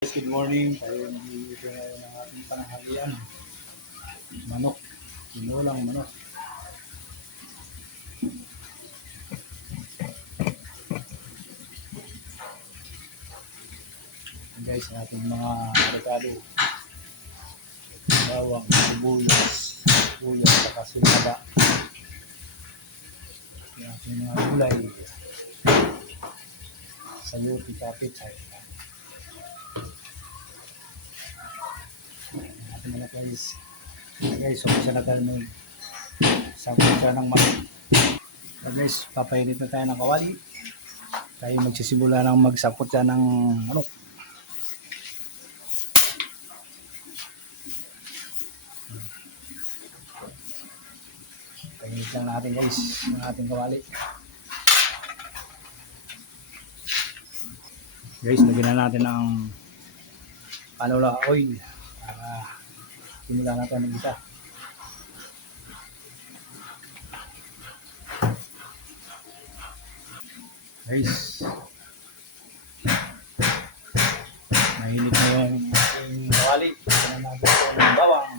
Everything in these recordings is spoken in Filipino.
Good morning. Tayo nag-iito ngayon ng ating pananghalian. Manok. Tinulang manok. And guys, ang ating mga rekado. Bawang, sibuyas, saka sinaba. Yung ating mga gulay. Saluti, kapit, ang ating mga guys. Guys, umpisa na tayo ng sabon siya ng manok. Guys, papainit na tayo ng kawali. Tayo magsisimula ng magsapot siya ng manok. Painit lang natin guys ng ating kawali. Guys, lagyan na natin ng canola oil para simula natin mag-isa. Guys, mahinit na yung ating kawali. Lagyan na natin ito ng bawang.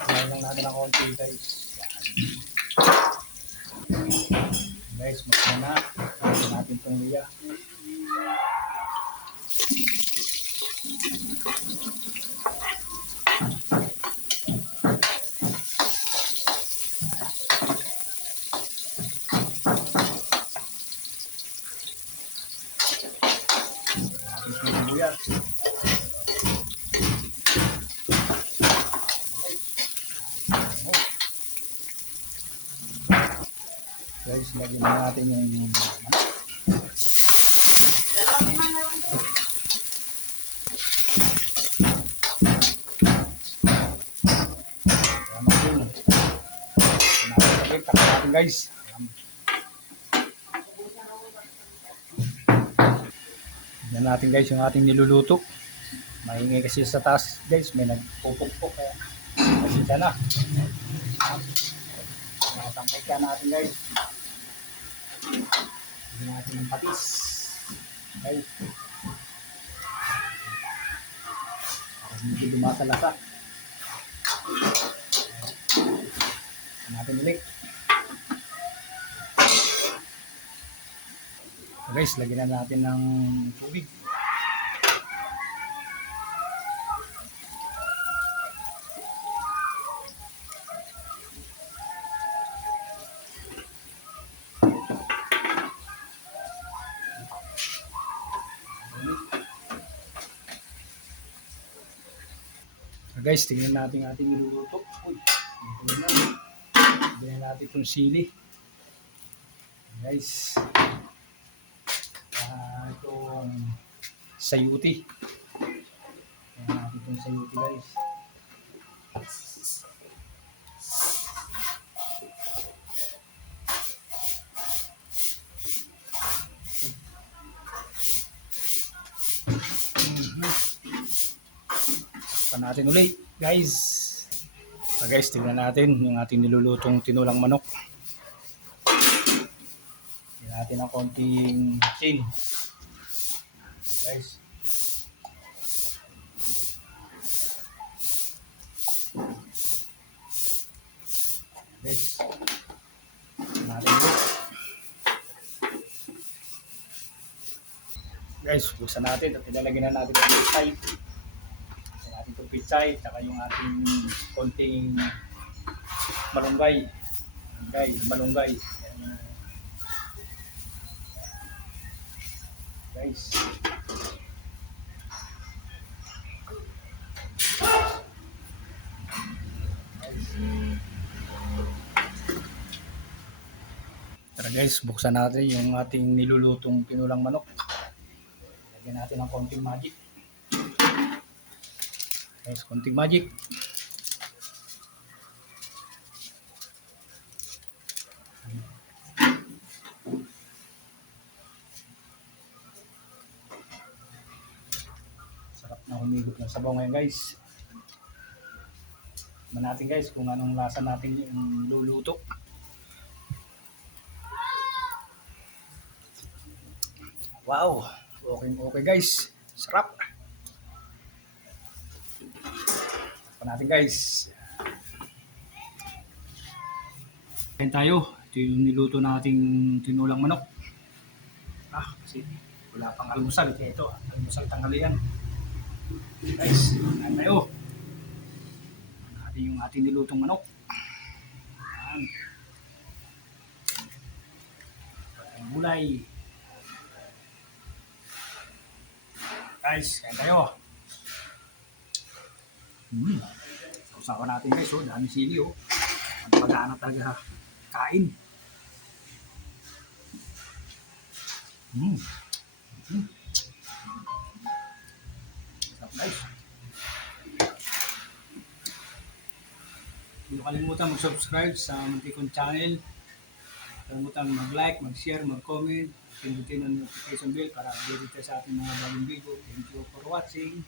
Lagyan lang natin ng konti guys. Guys, magkana na. Lagyan natin itong liya. Natin itong sibuyas. Guys, lagyan na natin yung guys. Yan natin guys yung ating niluluto. Maingay kasi sa taas guys, may nagpupukpok kaya kasi siya na. Nakatangkay ka natin guys. Lagyan natin ng patis. Guys. Para hindi dumasa lasa. Natin ulit. Guys, lagyan na natin ng tubig. Guys, tingnan natin ating niluluto. Uy, tingnan natin itong sili. Guys, itong sayuti. Tingnan natin itong sayuti guys. Natin ulit guys. Guys, tingnan natin yung ating nilulutong tinulang manok. Tingnan natin ang konting asin guys. Guys, buksan natin at ilalagyan na natin ang pitsay. Itong pitsay, saka yung ating konting malunggay. Malunggay. Guys. Tara guys, buksan natin yung ating nilulutong pinulang manok. Lagyan natin ng konting magic. Guys, konting magic. Sarap na humigop ng sabaw ngayon guys. Tignan natin guys kung anong lasa natin yung luluto. Wow, okay okay guys. Sarap. Pa natin guys. Kain tayo. Ito yung niluto nating tinulang manok. Kasi wala pang almusal. Kaya ito, almusal tanghalian. Guys, kain tayo. Natin yung ating nilutong manok. Yan. Ang gulay. Guys, kain tayo. Usapan natin guys, dami sili oh. Ang pag-aanap talaga kain. Sarap guys. Hindi nyo kalimutan mag-subscribe sa Mantikon channel. Kalimutan mag-like, mag-share, mag-comment. Pindutin ang notification bell para update sa ating mga bagong video. Thank you for watching.